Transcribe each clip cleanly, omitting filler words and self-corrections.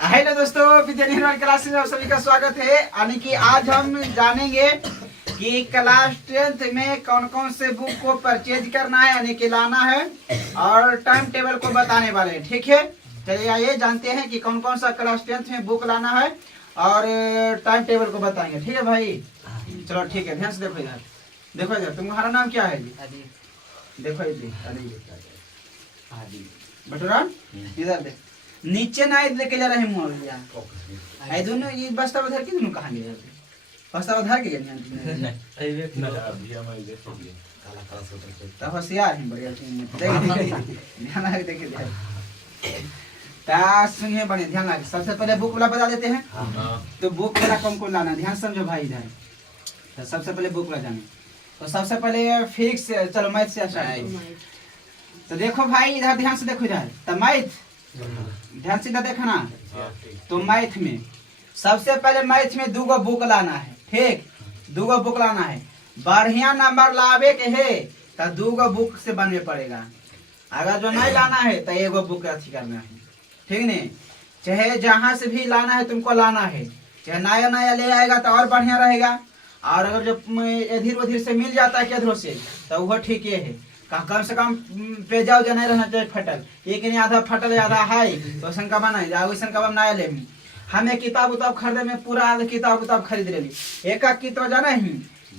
Hello दोस्तों, विद्या classes में सभी का स्वागत है। यानी कि आज हम जानेंगे कि क्लास 10th में कौन कौन से बुक को परचेज करना है, यानी कि लाना है, और टाइम टेबल को बताने वाले हैं। ठीक है, चलिए आइए जानते हैं कि कौन कौन सा क्लास 10th में बुक लाना है और टाइम टेबल को बताएंगे। ठीक है भाई, चलो ठीक है, ध्यान से देखो इधर, देखो इधर। तुम्हारा नाम क्या है जी? देखो बटूरा, इधर देख, नीचे ना लेके जा रहे मोरिया आई दोनों। ये बस्ता उधर की दोनों कहां गए? बस्ता उधर के नहीं तब होशियार है बढ़िया। ध्यान लगा, देखिए ता सुनिए बने, ध्यान लगा। सबसे पहले बुक वाला बता देते हैं। तो बुक वाला कौन कौन लाना, ध्यान समझो भाई इधर। तो सबसे पहले बुक वाला जाने, तो सबसे पहले फिक्स, चलो मैथ से स्टार्ट। तो देखो भाई इधर ध्यान से देखो इधर। तो मैथ ध्यान से देखना। तो मैथ में सबसे पहले मैथ में दूगो बुक लाना है। ठीक, दूगो बुक लाना है। बढ़िया नंबर लावे के है तो दूगो बुक से बनने पड़ेगा। अगर जो नहीं लाना है तो एगो बुक अथी करना है। ठीक नहीं, चाहे जहां से भी लाना है तुमको लाना है, चाहे नया नया ले आएगा तो और बढ़िया रहेगा। और अगर जो इधर उधर से मिल जाता है किधरों से तो वो ठीक है। कम से कम पे जाओ जो नहीं रहना चाहिए फटल, एक नहीं आधा फटल आधा हाई, तो वैसा कबा नहीं जाओ, वैसा कबा ना ले। हमें किताब उताब खरीदे में पूरा आधा किताब उताब खरीद लेली। एक किताब जाना ही,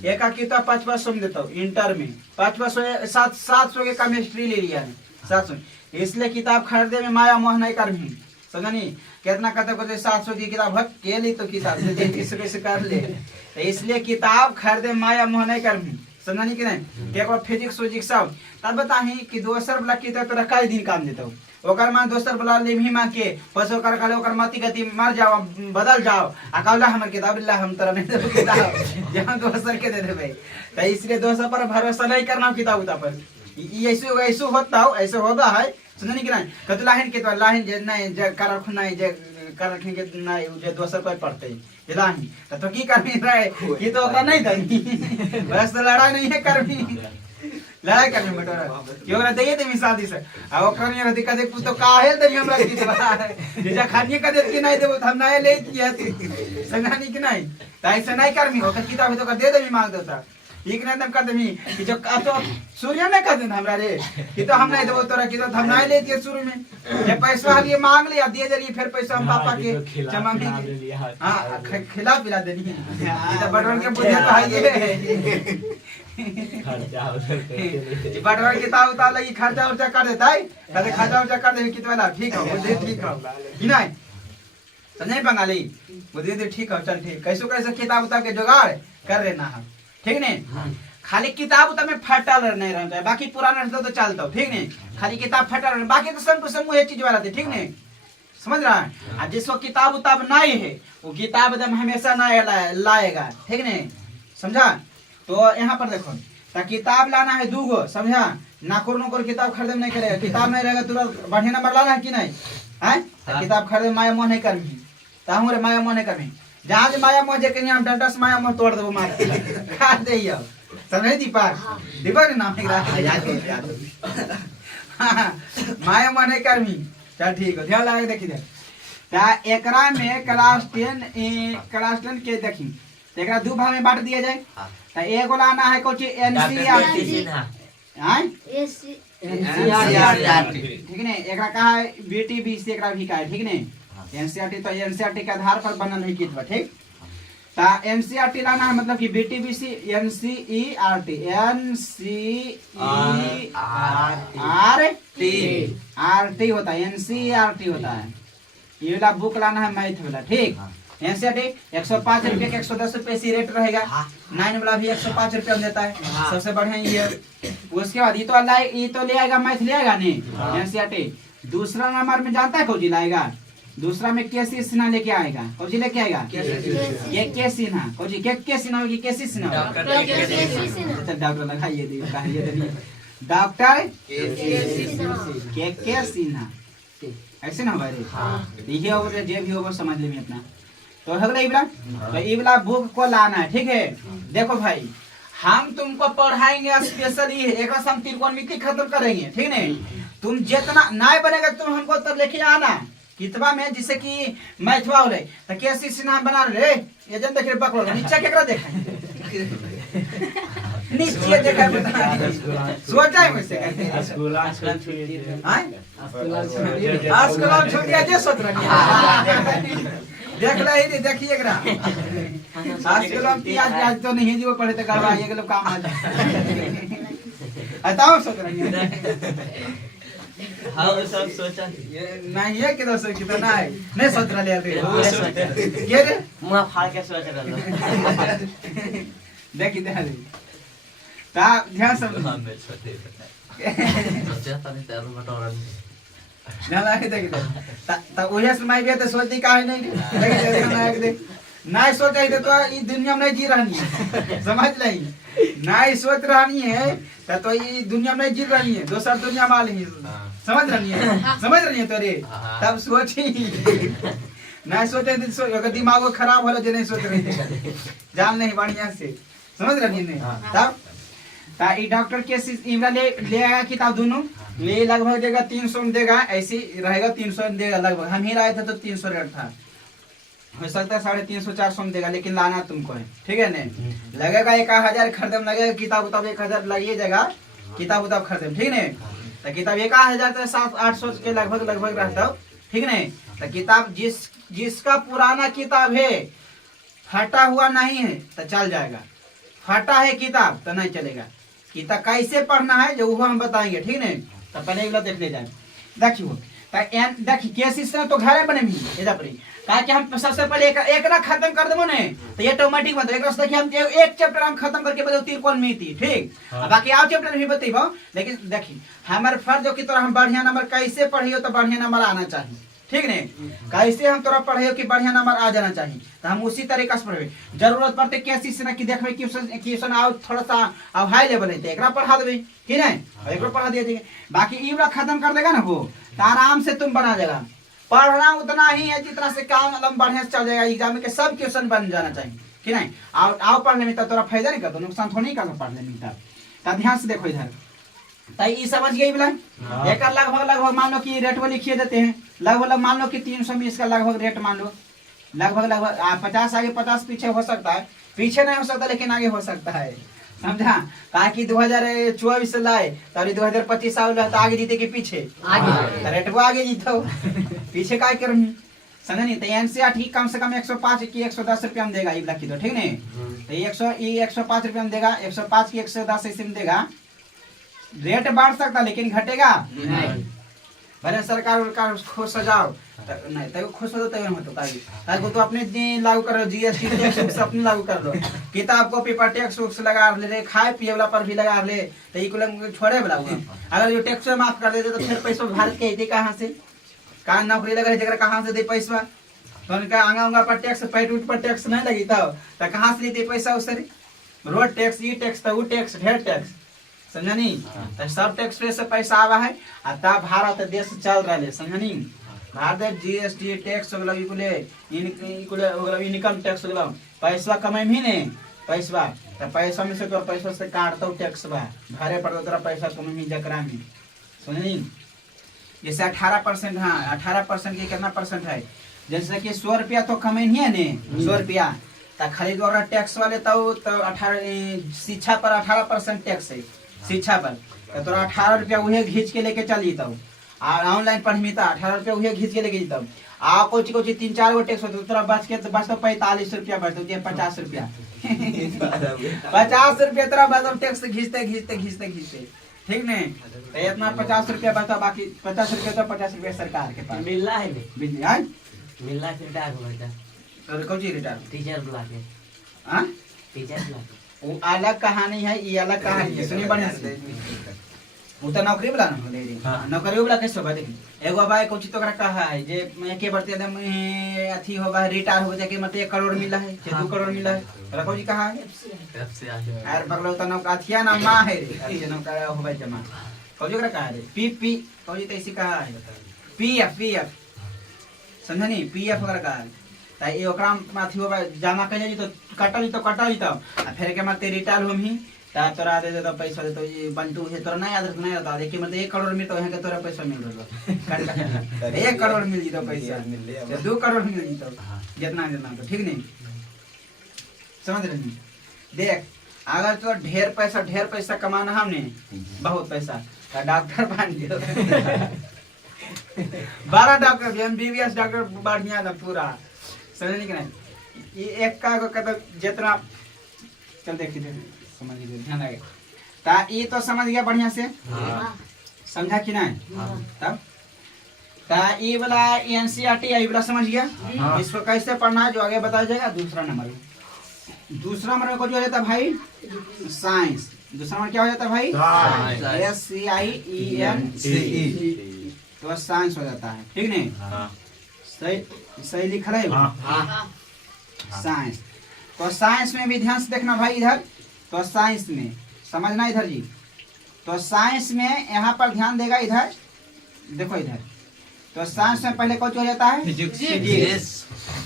एक किताब 500 में देता हूँ। इंटर में 500 700 के केमिस्ट्री ले लिया है, 700। इसलिए किताब खरीदे में माया मोह नहीं कर भी, समझनी कितना कहते को 700 की किताब हट के ली तो किताब से कर ले। तो इसलिए किताब खरीदे माया मोह नहीं कर भी, समझनी कि नहीं। एक बार फिजिक्स विजिक्स सब तब बताही कि दोसर वाला किताब तो रखा दिन काम देता हूँ। ओकर मान दोसर वाला ले भी मांग के बस ओकर काले ओकर मति गति मर जाओ, बदल जाओ। अकाउला हमर किताब ला हम तरह नहीं देबो किताब, जहां दोसर के दे देबे। तो इसलिए दोसर पर भरोसा नहीं करना किताब उताब पर। ऐसे ऐसे होता हो, ऐसे होता है, समझनी कि नहीं। कत लाहिन के तो लाहिन जे नहीं जे कर रखना है, जे कर रखने के नहीं जे दोसर पर पड़ते है लाहिन तो की करनी रहे कि तो ओकरा नहीं दनी। बस लड़ाई नहीं है करनी, लड़ाई करने बटोरा क्यों ना दे दे शादी से। आ ओकरा नहीं रहती कदे तो काहे दनी हमरा की बता है जे खानिए कदे के नहीं देबो हम ना ले किया संगानी कि नहीं। त ऐसे नहीं करमी, ओकर किताब तो कर दे दे मांग देता एक नहीं कर देमी कि जो तो सूर्य में कर देना हमरा रे कि तो हम नहीं देबो तोरा कि तो हम नहीं लेती शुरू में। जब पैसा लिए मांग लिया दे देली, फिर पैसा हम पापा के जमा में हां खिला पिला देनी। ये तो बटवन के बुझे तो है ये खर्चा होता बटवन किताब उतार लगी, खर्चा उर्चा कर देता है। कहते खर्चा उर्चा कर दे कि वाला ठीक है, बुद्धि ठीक है कि नहीं, समझे बंगाली बुद्धि ठीक है। चल ठीक, कैसे कैसे किताब उतार के जुगाड़ कर लेना है। ठीक नहीं, खाली किताब उतार में फटल नहीं रहना चाहिए, बाकी पुराना रहता तो चलता। ठीक नहीं, खाली किताब फटल, बाकी तो सब समूह एक चीज वाला थे। ठीक नहीं, समझ रहा है। जिसको किताब उताब नहीं है वो किताब एकदम हमेशा नहीं लाएगा। ठीक नहीं, समझा। तो यहाँ पर देखो, तो किताब लाना है दूगो, समझा। नाकुर नुकुर किताब खरीदे नहीं करेगा, किताब नहीं रहेगा तुरंत बढ़िया नंबर लाना है कि नहीं है। किताब खरीदे माया मोह नहीं करमी, ताहू रे माया मोह नहीं करमी। जहाँ से माया मोह जे हम डंडा से माया मोह तोड़ देबो, मार खा दे समझे। दीपक दीपक नाम माया मोह नहीं करमी। चल ठीक है, ध्यान लगा देखी दे। एकरा में क्लास 10 के देखी, एकरा दो भाग में बांट दिया जाए। तो एगो लाना है कुछ एनसीईआरटी, ठीक है। एकरा कहा है बीटीबीसी, एकरा भी कहा है। ठीक नहीं, एनसीईआरटी तो एनसीईआरटी के आधार पर बनल है किताब। ठीक, तो एनसीईआरटी लाना है मतलब कि बीटीबीसी एनसीईआरटी आरटी होता है, एनसीईआरटी होता है। ये वाला बुक लाना है मैथ वाला। ठीक, एनसीईआरटी 105 रुपये के 110 रुपये सी रेट रहेगा। 9 वाला भी 105 रुपये में देता है, सबसे बढ़िया ये। उसके बाद ये तो ले आएगा, मैथ ले आएगा नहीं एनसीईआरटी। दूसरा नंबर में जानता है कौन लाएगा, दूसरा में केसी सिन्हा लेके आएगा। कौन लेके आएगा? के सिन्हा। कौन के सिन्हा होगी? केसी सिन्हा। डॉक्टर लगाइए डॉक्टर के सिन्हा, ऐसे ना भाई। ये हो जे भी हो समझ ले अपना। तो ये वाला बुक को लाना है। ठीक है, देखो भाई हम तुमको पढ़ाएंगे स्पेशली, एक त्रिकोणमिति खत्म करेंगे। ठीक नहीं, तुम जितना नहीं बनेगा तुम हमको तब लेके आना कितवा में जैसे कि मैथवा होले त केसी से नाम बना ले ये जन देख बकलो नीचे केकरा देखा नीचे देखा बता सोचा है मुझसे आजकल छोटी आज सोच रही देख ले देखिए एकरा आजकल हम आज तो नहीं जो पढ़े तो करवा ये लोग काम आ जाए बताओ सोच रही है हाँ सब सोचा नहीं है किधर से किधर नहीं सोच रहा ले ये रे मुंह फाड़ के सोच रहा देखी दे ता ध्यान से हमें छोटे सोचा था नहीं तेरे बटोरा ना लाके देखी ता ओया से माई भी तो सोचती काहे नहीं देखी ना देख नहीं सोच रही तो इस दुनिया में नहीं जी रहनी है समझ नहीं नहीं सोच रहनी है तो ये दुनिया में जी रही है दूसरा दुनिया में आली समझ रही है तो रे तब सोची नहीं सोचे तो अगर दिमाग खराब हो जो नहीं सोच रही थी जान नहीं बढ़िया से समझ रही है तब डॉक्टर के इमरा ले आया किताब दोनों ले लगभग देगा 300 में देगा ऐसे रहेगा 300 में देगा लगभग हम ही लाए थे तो 300 रेट था हो सकता है 350 400 में देगा लेकिन लाना तुमको है ठीक है नहीं लगेगा 1000 खरीदे में लगेगा किताब उताब 1000 लगिए जाएगा किताब उताब खरीदे ठीक नहीं तो किताब 1000 से 700-800 के लगभग रहता हो ठीक नहीं तो किताब जिसका पुराना किताब है फटा हुआ नहीं है तो चल जाएगा फटा है किताब तो नहीं चलेगा किताब कैसे पढ़ना है जो वो हम बताएंगे ठीक नहीं तो पहले एक देख ले जाए देखियो देखिए केसिस तो घरे बने भी एजा पर कहा कि हम सबसे पहले एक ना खत्म कर देबो ने तो ये ऑटोमेटिक बन एक रास्ता कि हम एक चैप्टर हम खत्म करके बताओ त्रिकोण में थी ठीक बाकी और चैप्टर भी बताइबो लेकिन देखिए हमारे फर्ज हो कि तोरा हम बढ़िया नंबर कैसे पढ़ियो तो बढ़िया नंबर आना चाहिए ठीक नहीं कैसे हम तोरा पढ़ियो कि बढ़िया नंबर आ जाना चाहिए तो हम उसी तरीका से पढ़बे जरूरत पड़ते कैसी से ना कि देखबे क्वेश्चन आओ थोड़ा सा अब हाई लेवल है तो एकरा पढ़ा देबे कि नहीं एकरा पढ़ा दिया जाएगा बाकी ई वाला खत्म कर देगा ना वो तो आराम से तुम बना देगा पढ़ना उतना ही है जितना से काम मतलब बढ़िया से चल जाएगा एग्जाम के सब क्वेश्चन बन जाना चाहिए कि नहीं आओ पढ़ने में तो तोरा फायदा नहीं करता नुकसान थोड़ी नहीं करता पढ़ने में तब ध्यान से देखो इधर ताई ई समझ गई बोला एक लगभग मान लो कि रेट वो लिखिए देते हैं लगभग मान लो कि 300 में इसका लगभग रेट मान लो लगभग 50 आगे 50 पीछे हो सकता है पीछे नहीं हो सकता लेकिन आगे हो सकता है समझा कहा कि 2024 से लाए तभी 2025 साल तो आगे जीते कि पीछे आगे रेट वो आगे जीतो पीछे काय कर रही समझ नहीं तो एनसीआर ठीक कम से कम 105 की 110 रुपया में देगा ये लकी तो ठीक नहीं तो 105 रुपया में देगा 105 की 110 ऐसे में देगा रेट बढ़ सकता लेकिन घटेगा नहीं भले सरकार खुश हो जाओ नहीं तो खुश हो तो ताकि तो अपने लागू करो जीएसटी टैक्स अपने लागू कर लो किताब कॉपी पर टैक्स लगा ले खाए पिए वाला पर भी लगा ले तो ये छोड़े वाला अगर ये टैक्स माफ कर देते तो फिर पैसा भारत के अते कहाँ से कहाँ नौकरी लगा जगह कहाँ से दे पैसा तो उनका आंगा पर टैक्स पैट पर टैक्स नहीं लगी तो कहाँ से दे पैसा उससे रोड टैक्स ई टैक्स तो वो टैक्स ढेर टैक्स समझनी तो सब टैक्स पे से पैसा आवा है आ तब भारत देश चल रहा है समझनी भारत जीएसटी टैक्स हो गलो इनकम टैक्स हो गलो पैसा कमाई भी नहीं पैसा तो पैसा में से तो पैसा से काटता टैक्स बा भरे पड़ता तोरा पैसा कमाई भी जकरा में समझनी जैसे 18% हाँ 18% की कितना परसेंट है जैसे कि 100 रुपया तो कमाई नहीं है ने 100 रुपया तो खरीद और टैक्स वाले तो 18 शिक्षा पर 18% टैक्स है शिक्षा पर तो तोरा 18 रुपया उहे घींच के लेके चल जीता ऑनलाइन पढ़मी तो 18 रुपया उहे घींच के लेके जीता आ कोच 3-4 गो टैक्स होता तोरा बच के बचता 45 रुपया बचता 50 रुपया 50 रुपया तोरा बचता टैक्स घींचते ठीक नहीं तो इतना 50 रुपया बचता बाकी 50 रुपया तो 50 रुपया सरकार के पास मिल रहा है मिल रहा है रिटायर हो गया और कौन सी रिटायर टीचर बुला के हां टीचर बुला के वो अलग कहानी है ये अलग कहानी है सुनिए बढ़िया से वो तो नौकरी वाला ना ले रे नौकरी वाला कैसे होगा देखिए एगो भाई कुछ तो कहा है जे के बढ़ते एकदम अथी होगा रिटायर हो जाके मतलब 1 करोड़ मिला है 2 करोड़ मिला है रखो जी कहा है यार बगलो तो नौकरी अथिया ना मां है रे अथी नौकरी होगा जमा कौन जो कहा है पी कौन जी तैसी कहा है पीएफ समझनी पीएफ वगैरह कहा है ताई ओकरा माथी होबा जमा कइले जी तो कटल तो आ फिर के माते रिटायर होम ही ता तोरा दे तो पैसा दे तो ये बंटू है तोरा नहीं आदत नहीं रहता देखिए मतलब 1 करोड़ में तो है के तोरा पैसा मिल रहा 1 करोड़ मिल जीतो पैसा 2 करोड़ मिल जीतो जितना जितना तो ठीक नहीं समझ रहे नहीं देख अगर तो ढेर पैसा कमाना हमने बहुत पैसा तो डॉक्टर बन दियो 12 डॉक्टर एमबीबीएस डॉक्टर बढ़िया था पूरा समझ नहीं ये एक का कहता जितना चल देखिए समझ लीजिए ध्यान लगे ता ये तो समझ गया बढ़िया से समझा कि नहीं तब ता ये वाला एनसीईआरटी ये वाला समझ गया इसको कैसे पढ़ना है जो आगे बताया जाएगा दूसरा नंबर को जो हो जाता है भाई साइंस दूसरा नंबर क्या हो जाता है भाई SCIENCE तो साइंस हो जाता है ठीक नहीं सही लिखा है साइंस तो साइंस में भी ध्यान से देखना भाई इधर तो साइंस में समझना इधर जी तो साइंस में यहाँ पर ध्यान देगा इधर देखो इधर तो साइंस में पहले कौन हो जाता है फिजिक्स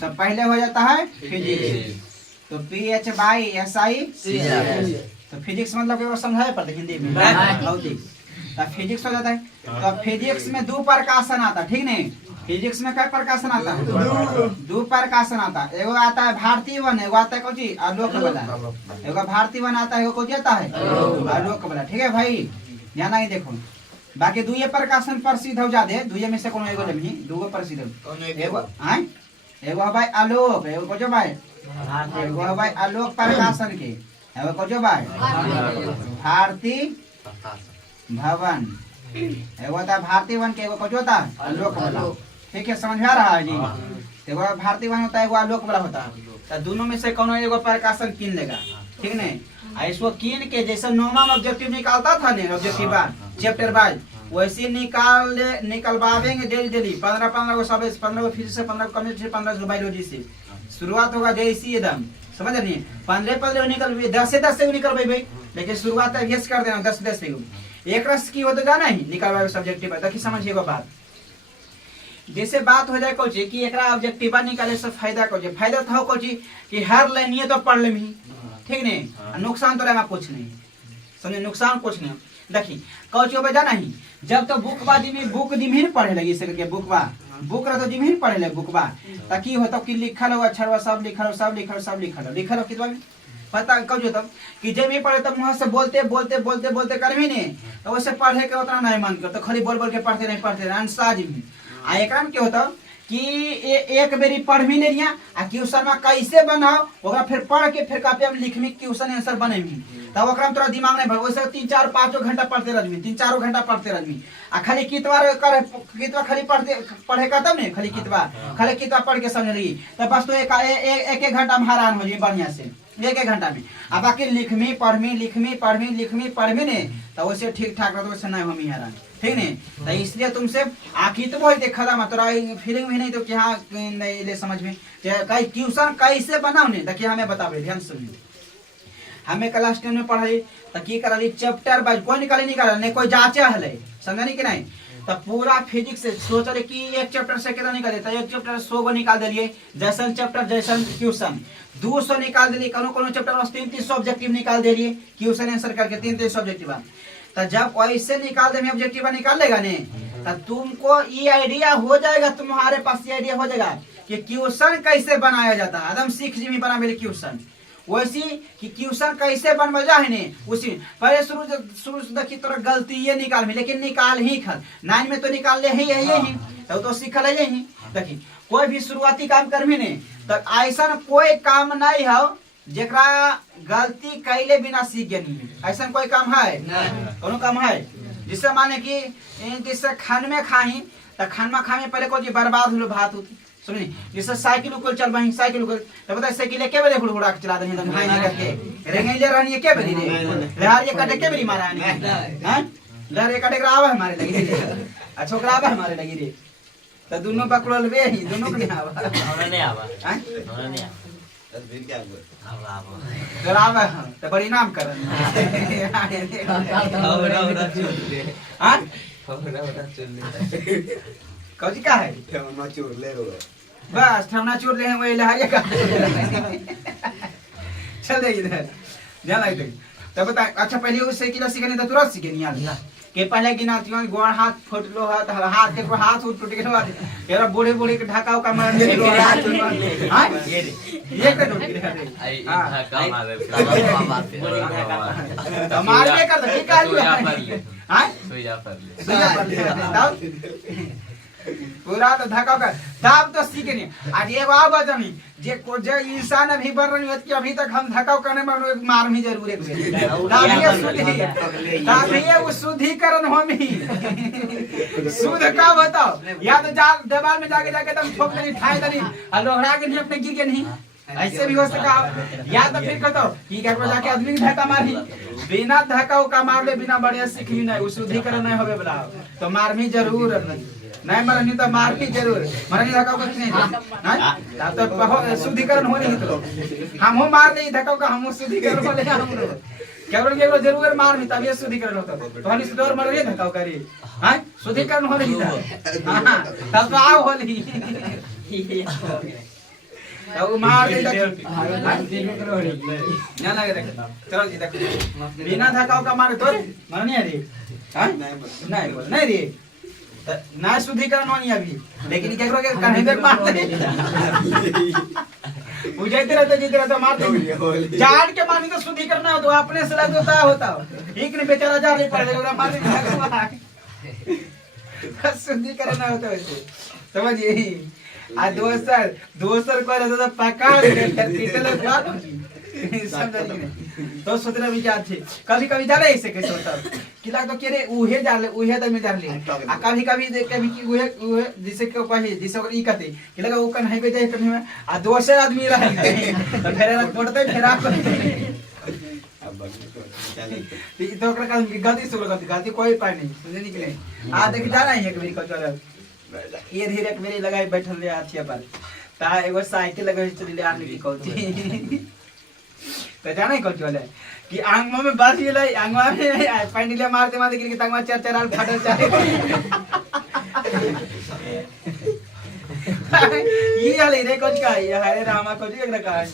तो पहले हो जाता है फिजिक्स तो PHYSI तो फिजिक्स मतलब वो समझाए पड़ता हिंदी में भौतिक तो फिजिक्स हो जाता है तो फिजिक्स में 2 प्रकाशन आता है ठीक नहीं फिजिक्स में क्या प्रकाशन आता है 2 प्रकाशन आता है एगो आता है भारतीय वन एगो आता है कौची आलोक वाला एगो भारतीय वन आता है एगो कौची आता है आलोक वाला ठीक है भाई ध्यान आगे देखो बाकी 2 प्रकाशन प्रसिद्ध हो जाते 2 में से कोनो एगो लेबही 2 प्रसिद्ध एगो आय एगो भाई आलोक एगो कौचो भाई एगो भाई आलोक प्रकाशन के एगो कौचो भाई भारती भवन एगो था भारतीय वन के एगो कौचो होता है आलोक वाला ठीक है समझ में आ रहा है जी एगो भारतीय वन होता है एगो आलोक वाला होता है तो दोनों में से कोनो एगो प्रकाशन कीन लेगा ठीक नहीं इसको कीन के जैसे नॉर्मल ऑब्जेक्टिव निकालता था ने ऑब्जेक्टिव चैप्टर वाइज वैसे निकलवाएंगे डेली 15 गो सब 15 गो फिजिक्स से 15 गो केमिस्ट्री 15 गो बायोलॉजी से शुरुआत होगा जैसी एकदम समझ रही 15 निकल 10 से 10 से निकल भाई लेकिन शुरुआत अभ्यास कर देना 10 से एक रस की होता जाना ही निकलवा सब्जेक्टिव है ताकि समझिएगा बात जैसे बात हो जाए कोची कि एकरा ऑब्जेक्टिव निकाले से फायदा कोची फायदा था कोची कि हर लाइन तो पढ़ लेमी ठीक नहीं नुकसान तो रहेगा कुछ नहीं समझे नुकसान कुछ नहीं देखी कोची हो जाना ही जब तो बुकवा दिमी बुक दिमी पढ़े लगी से करके बुकवा बुक रह तो दिमी पढ़े ले बुकवा ताकि होता कि लिखल हो अक्षरवा सब लिखल हो कितना पता कब जो तब कि जब ये पढ़े तब मुँह से बोलते कर भी नहीं तो वैसे पढ़े के उतना नहीं मन कर तो खाली बोल के पढ़ते नहीं अंसाज में आ एक क्या होता कि एक बेरी पढ़ भी नहीं रिया आ क्वेश्चन में कैसे बनाओ ओकरा फिर पढ़ के फिर कॉपी में लिखमी क्वेश्चन आंसर बनेमी तब ओकरा में तोरा दिमाग नहीं भर वैसे 3-4-5 घंटा पढ़ते रहमी 3-4 घंटा पढ़ते रहमी आ खाली कितवा खाली पढ़े का तब नहीं खाली कितवा पढ़ के समझ ली तब बस तो एक घंटा में हैरान हो जाए बढ़िया से एक घंटा में अब बाकी लिखमी पढ़मी नहीं तो वैसे ठीक ठाक रहता वैसे नहीं हमी हैरान ठीक नहीं तो इसलिए तुमसे आखिर तो बहुत देखा मैं तोरा फीलिंग भी नहीं तो कि हाँ नहीं ले समझ में ट्यूशन कैसे बनाओ नहीं देखिए हमें बताओ ध्यान सुनिए हमें क्लास 10 में पढ़ाई तो की करा चैप्टर बाइज कोई निकाले नहीं कोई जांचे हले समझनी कि नहीं तो पूरा फिजिक्स से सोच रहे कि एक चैप्टर से कितना निकाले तो एक चैप्टर 100 गो निकाल दिए जैसन चैप्टर जैसन क्वेश्चन 200 निकाल दिए कोनो चैप्टर में 300 ऑब्जेक्टिव निकाल दिए क्वेश्चन आंसर करके 300 ऑब्जेक्टिव तो जब ऐसे निकाल दे ऑब्जेक्टिव निकाल लेगा ने तो तुमको ये आइडिया हो जाएगा तुम्हारे पास ये आइडिया हो जाएगा कि क्वेश्चन कैसे बनाया जाता है एकदम सीख जी में बना मेरे क्वेश्चन वैसी कि क्वेश्चन कैसे बनवा जाए ने उसी पहले शुरू से देखी तोरा गलती ये निकाल में लेकिन निकाल ही खल 9 में तो निकाल ले यही तो सीखल है यही देखी कोई भी शुरुआती काम कर भी नहीं तो ऐसा कोई काम नहीं हो जेकरा गलती कैले बिना सीख गनी ऐसा कोई काम है कोनो काम है जिससे माने कि जिससे खान में खाही तो खान में खाए पहले कोई बर्बाद हुलो भात होती सुनी जैसे साइकिल उकल चल बही साइकिल उकल तो बता साइकिल के बेरे हुड़हुड़ा के चला दे एकदम हाई नहीं करके रेंगैले रहनी के बेरी रे लहर ये काटे के बेरी मारा हैं लहर ये काटे आवा हमारे लगी रे आ छोकरा आवा हमारे लगी रे तो दोनों पकड़ल वे ही दोनों के नहीं आवा हमरा नहीं आवा हैं हमरा नहीं आवा तब फिर क्या हुआ आवा जरा आवा तो बड़ी नाम कर हमरा चल ले हां हमरा चल ले कौजी का है ठेवना चोर ले रो बस ठेवना चोर ले वही लहारिया का चल दे इधर ध्यान लगे तब बता अच्छा पहले उससे किला सीखने तो तुरंत सीखे नहीं के पहले गिना तियों गोड़ हाथ फुटलो हाथ के हाथ टूट गेलो तेरा बूढ़े बूढ़े के ढकाव का मार दे हाथ हां ये कर दो आई ढका मारे तो मार के कर दो का हां सोया पर ले पूरा तो धक्का कर दाब तो सीखे नहीं आज ये बात बजनी जे इंसान अभी बढ़ रही है कि अभी तक हम धक्का करने में मार भी जरूर एक दाब ये वो शुद्धिकरण हो मी शुद्ध का बताओ या तो जा दीवार में जाके जाके तुम ठोक नहीं ठाए नहीं लोहड़ा के नहीं अपने गिर के नहीं ऐसे भी हो सका या तो फिर कहतो की कर जाके आदमी धक्का मारी बिना धक्का का मार ले बिना बढ़िया सीख ली नहीं शुद्धिकरण नहीं होवे बला तो मार भी जरूर नहीं मरनी तो मार भी जरूर मरनी धक्का कुछ नहीं हां तो बहुत शुद्धिकरण होने ही तो हम हो मार नहीं धक्का का हम शुद्धिकरण होले हम केवल जरूर मार भी तभी शुद्धिकरण होता तो हम इस दौर मर रही धक्का करी हां शुद्धिकरण होने ही हां तब तो आओ होली तो मार दे ना लगे देख चलो जी देखो बिना धक्का का मारे तो मरनी है रे हां नहीं रे ना शुद्धिकरण होनी अभी लेकिन केकरो के कहीं देख मारते बुझाइते रहते जीते रहते मारते जान के मारनी तो शुद्धिकरण हो तो अपने से लग होता ठीक ने बेचारा जा नहीं पड़े ओकरा मारने शुद्धिकरण होता है समझिए आ दोसर को रहता तो पकड़ के पीटल बात समझ नहीं तो सोचना विचार थे कभी कभी जा रहे ऐसे कैसे होता कि लाग तो के रे उहे जा ले उहे तो में जा ले आ कभी कभी देख कभी कि उहे जिसे को कहे जिसे ई कहते कि लगा वो कन है पे जाए कहीं में आ दोसर आदमी रहे तो फेरे पड़ते फेरा तो ओकरा का गलती से गलती कोई पाए नहीं समझे नहीं के आ देख जा रहा है एक मेरी को चल ये धीरे एक मेरी लगाई बैठल रे आछिया पर ता एगो साइकिल लगे चली आने की कहती तो जाने को चले कि आंगवा में बस ये लाई आंगवा में पैंडिले मारते मारते गिर के तंगवा चार चार आल फाटल चाहे ये हाले रे कुछ का ये हाले रामा कुछ एक रखा है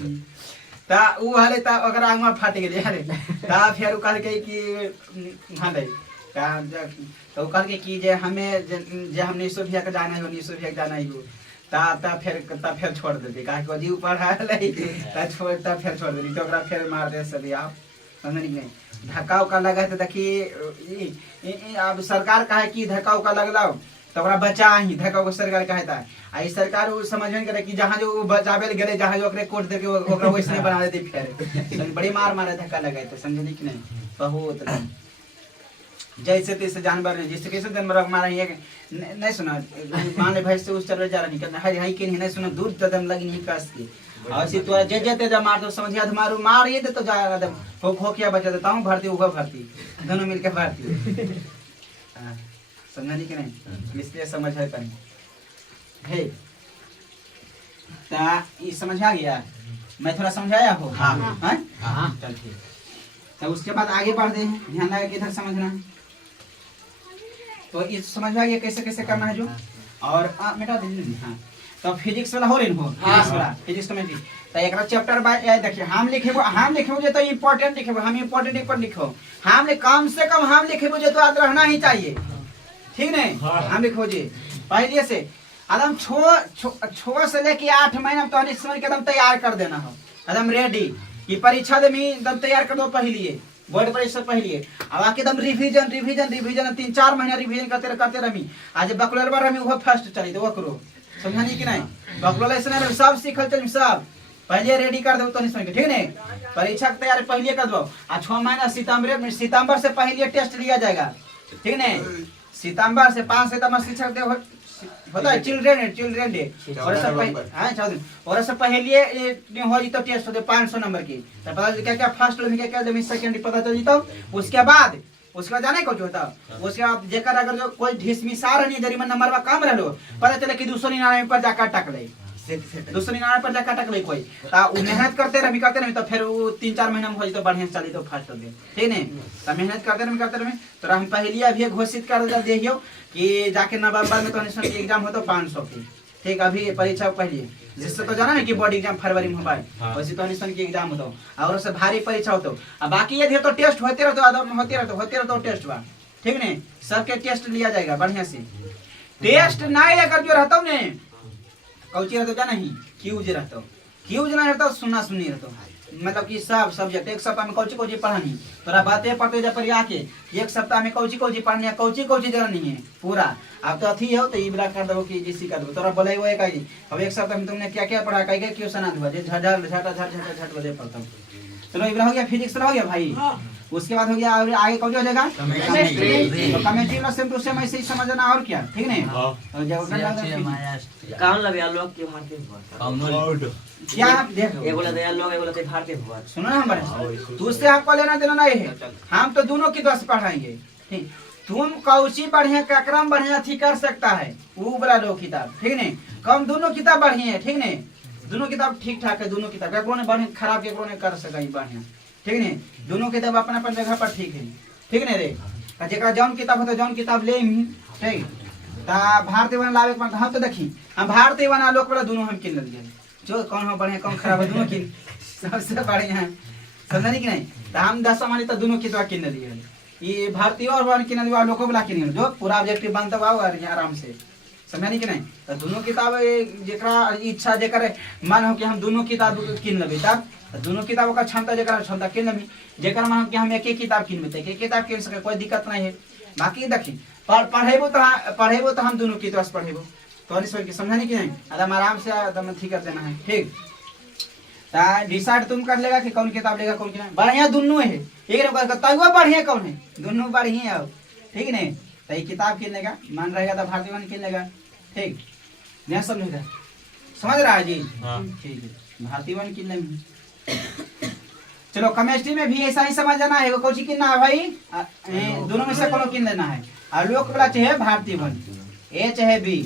ता उ हाले ता अगर आंगवा फाट गेले हाले ता फिर कह के कि हां दे तो कह के कि जे हमें जे हमने सोफिया का जाना है नहीं सोफिया का जाना है ता फिर छोड़ दे काहे को जी ऊपर है ले ता फिर छोड़ दे तो ओकरा फिर मार दे सभी आप समझ नहीं धक्का का लगा तो देखिए अब सरकार कहे कि धक्का का लगलाओ तो ओकरा बचा ही धक्का को सरकार कहता है आई सरकार वो समझ में करे कि जहां जो बचावे गेले जहां जो ओकरे कोट दे के ओकरा वैसने बना देती फिर बड़ी मार मारे धक्का लगाए तो समझनी कि नहीं बहुत जैसे तैसे जानवर ने जिससे कैसे जानवर मारा ये नहीं सुना मान ले भाई से उस चल जा रहा निकल हाय हाय के नहीं सुना दूर कदम लगी नहीं कास के और से तो जे जे तेजा मार तो समझिया मारू मार ये तो जा कदम हो क्या बचा देता हूं भर्ती हुआ भर्ती दोनों मिलके भर्ती समझनी कि नहीं इसलिए समझ है कहीं हे ता ये समझ आ गया मैं थोड़ा समझाया हो हां हां चल ठीक तो उसके बाद आगे बढ़ते हैं ध्यान लगा के इधर समझना है तो ये समझ आ गया कैसे कैसे करना है जो और मिटा दीजिए हां तो फिजिक्स वाला हो रही हो फिजिक्स केमिस्ट्री तो एक चैप्टर बाय देखिए हम लिखेबो जे तो इंपॉर्टेंट लिखेबो हम इंपॉर्टेंट एक पर लिखो हम कम से कम हम लिखेबो जे तो याद रहना ही चाहिए ठीक नहीं हम लिखो जी पहले से एकदम छो से लेके 8 महीना तो हम समझ के एकदम तैयार कर देना हो एकदम रेडी ये परीक्षा दे में एकदम तैयार कर दो पहले बोर्ड परीक्षा पहले अब आके एकदम रिवीजन 3-4 महीना रिवीजन करते रही आज बकलोल बार रही वो फर्स्ट चली तो करो समझनी कि नहीं बकलोल ऐसे सब सीखल चल सब पहले रेडी कर दो तो नहीं ठीक नहीं परीक्षा की तैयारी पहले कर दो आ 6 महीना सितंबर से पहले टेस्ट लिया जाएगा ठीक नहीं सितंबर से 5 सितंबर शिक्षक दे होता है चिल्ड्रन डे और सब हां और सब पहले हो जी तो टेस्ट होते 500 नंबर की तो पता क्या क्या फर्स्ट में क्या क्या जब सेकंड पता चल जीतो उसके बाद जाने को होता उसके बाद जेकर अगर जो कोई ढिसमिसार नहीं जरी में नंबर कम रहलो पता चले कि 299 पर जाकर टक ले 299 पर जाकर टक ले कोई ता मेहनत करते रही तो फिर वो 3-4 महीना में हो जी तो बढ़िया चली तो फर्स्ट दे ठीक नहीं तो मेहनत करते रही तो हम पहले अभी घोषित कर दियो कि जाके नवंबर में तो एग्जाम हो तो 500 की ठीक, अभी परीक्षा पहले जिससे तो जाना ना कि बोर्ड एग्जाम फरवरी में होगा, वैसे तो निशन की एग्जाम होता और उससे भारी परीक्षा होता। अब बाकी ये तो टेस्ट होते रहते टेस्ट बा, ठीक नहीं, सबके टेस्ट लिया जाएगा बढ़िया से। टेस्ट नहीं अगर जो रहता ने कौची रहता जाना ही क्यूज रहता, क्यूज ना रहता सुनना सुनी रहता, मतलब कि सब सब्जेक्ट एक सप्ताह में कौची कौची पढ़ानी, तोरा बातें पढ़ते जब पर आके एक सप्ताह में कौची कौची पढ़नी है, कौची कौची जानी है पूरा। अब तो अथी हो तो इबरा कर दो कि जिसी कर दो, तोरा बोले वो एक अब एक सप्ताह में तुमने क्या क्या पढ़ा, कई क्यों सुना दो झट बजे पढ़ता हूँ। चलो इबरा हो गया, फिजिक्स हो गया भाई, उसके बाद हो गया और आगे कौन हो जाएगा केमिस्ट्री में सेम टू सेम ऐसे ही समझना और क्या, ठीक नहीं। कौन लगे लोग के मार के क्या देखो ये बोला दे लोग, ये बोला दे भार के हुआ। सुनो ना हमारे, तुझसे हमको लेना देना नहीं है, हम तो दोनों की दोस्त पढ़ाएंगे, ठीक। तुम कौची बढ़िया कक्रम बढ़िया थी कर सकता है वो बड़ा दो किताब, ठीक नहीं, कम दोनों किताब बढ़िया है, ठीक नहीं, दोनों किताब ठीक ठाक है, दोनों किताब केकरो ने बढ़िया खराब केकरो ने कर सका बढ़िया, ठीक नहीं, दोनों किताब अपना अपन जगह पर ठीक है, ठीक नहीं रे। जेकरा जौन किताब होता जौन किताब ले ठीक ता भारतीय वन लावे के हम तो देखी हम भारतीय वन आलोक वाला दोनों हम किन लिए, जो कौन हो बढ़िया कौन खराब है दोनों किन सबसे बढ़िया है, समझनी कि नहीं। तो हम 10 मानी तो दोनों किताब किन लिए, ये भारतीय और वन किन लिए लोगों वाला किन जो पूरा ऑब्जेक्टिव बनता हुआ और आराम से, समझनी कि नहीं। तो दोनों किताब जेकरा इच्छा जेकर मन हो कि हम दोनों किताब किन लेबे, तब दोनों किताबों का क्षमता जेकरा क्षमता किन लेबे, जेकर मन हो कि हम एक एक किताब किन लेते, एक किताब किन सके कोई दिक्कत नहीं है। बाकी देखी पढ़ेबो तो हम दोनों किताब पढ़ेबो तो ईश्वर की, समझनी कि नहीं, एकदम आराम से एकदम ठीक कर देना है, ठीक। डिसाइड तुम कर लेगा कि कौन किताब लेगा कौन किताब बढ़िया दोनों है, एक तयुआ बढ़िया कौन है, दोनों बढ़िया है, ठीक नहीं। तो ये किताब किन लेगा मन रहेगा तो भारतीय वन किन लेगा, ठीक नहीं, समझ समझ रहा है जी, ठीक है भारतीय वन किन लेंगे। चलो केमिस्ट्री में भी ऐसा ही समझ जाना है, कौन सी किनना है भाई, दोनों में से कोनो किन लेना है, आलोक वाला चाहे भारतीय वन ए चाहे बी,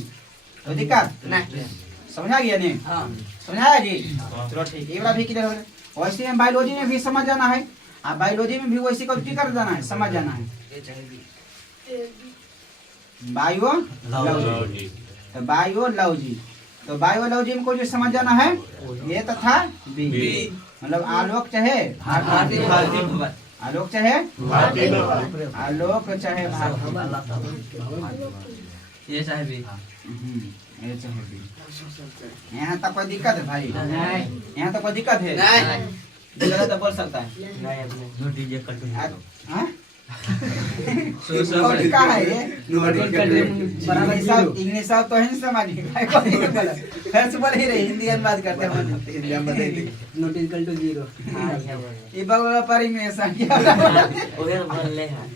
तो दिक्कत नहीं, समझा गया नहीं, समझाया जी, चलो ठीक, ये वाला भी क्लियर हो गया। वैसे में बायोलॉजी में भी समझ जाना है, आप बायोलॉजी में भी वैसे को कर जाना है, समझ जाना है, बायोलॉजी तो बायोलॉजी, तो बायोलॉजी में को जो समझ जाना है ये तथा बी, मतलब आलोक चाहे आलोक चाहे आलोक चाहे ये चाहे भी ये चाहे बी। यहाँ तक कोई दिक्कत है भाई, यहाँ तक कोई दिक्कत है नहीं, तो बोल सकता है नहीं अपने नोटिस ये कट हाँ और क्या है ये इंग्लिश साहब तो है समझिए फर्स्ट बोल ही रहे हिंदी में बात करते हैं नोट इक्वल टू 0 ये बगल पर ही में संख्या ओहे बोल ले हां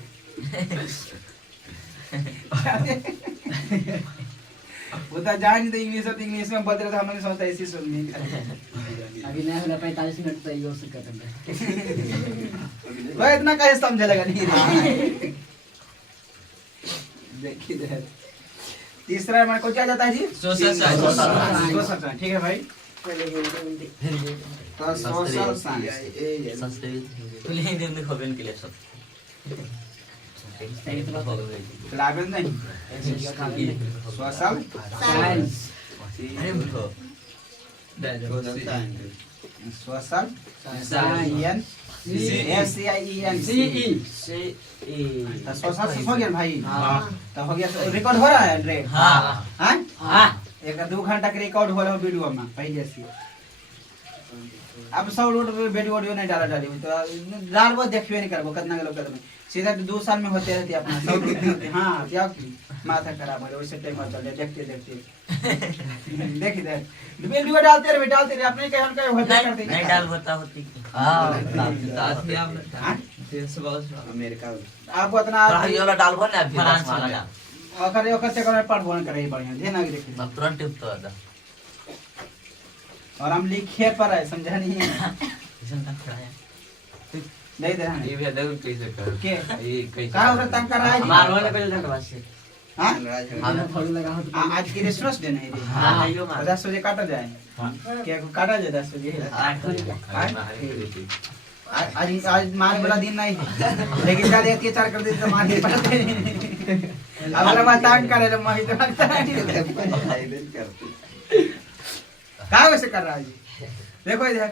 वो तो जान तो इंग्लिश में बोलते रहे, हम लोग सोचते ऐसी सुननी अभी नहीं होला 45 मिनट तो यो से खत्म है वो इतना कैसे समझ लगा नहीं देखिए इधर तीसरा हमारे को क्या जाता है जी सोशल साइंस, ठीक है भाई, तो सोशल साइंस संस्कृत तो ले दे खबरन के लिए सब लाभ नहीं सोशल साइंस अरे उठो सोशल साइंस तो सोशल से हो गया भाई, तो हो गया रिकॉर्ड हो रहा है रे, हाँ 1-2 घंटा के रिकॉर्ड हो रहा है वीडियो में पहले से। अब 100 रोड पे वीडियो नहीं डाली तो डालबो देखबे नहीं करबो कितना लोग करबे, सीधा 2 साल में होते रहते अपना 100 रोड होते, हाँ क्या माथा खराब है वैसे टाइम चल देखते देख इधर वीडियो डालते रहे अपने कहन के होते करते नहीं डाल होती हां साथ में आप अमेरिका आप उतना ये वाला डालबो ना फ्रांस वाला ओकर से कर पढ़ बोल करे बढ़िया ध्यान आगे देखिए तुरंत टिप तो आदा और हम लिखे पर है समझा नहीं है किसन का खड़ा है नहीं दे ये भी देखो कैसे कर के ये कैसे का उधर तंग कर रहा है मार वाले पहले धंधा बस से हां हमें फोड़ लगा हो आज की रेस्टोरेंट डे नहीं रे हां यो मार 10 बजे काटा जाए क्या काटा जाए 10 बजे 8 को आज मारने वाला दिन नहीं है, लेकिन क्या देखिए 4 कर देते तो मार नहीं पड़ते अब वाला बात तंग करे तो मैं तो लगता है कहा वैसे कर रहा है जी? देखो इधर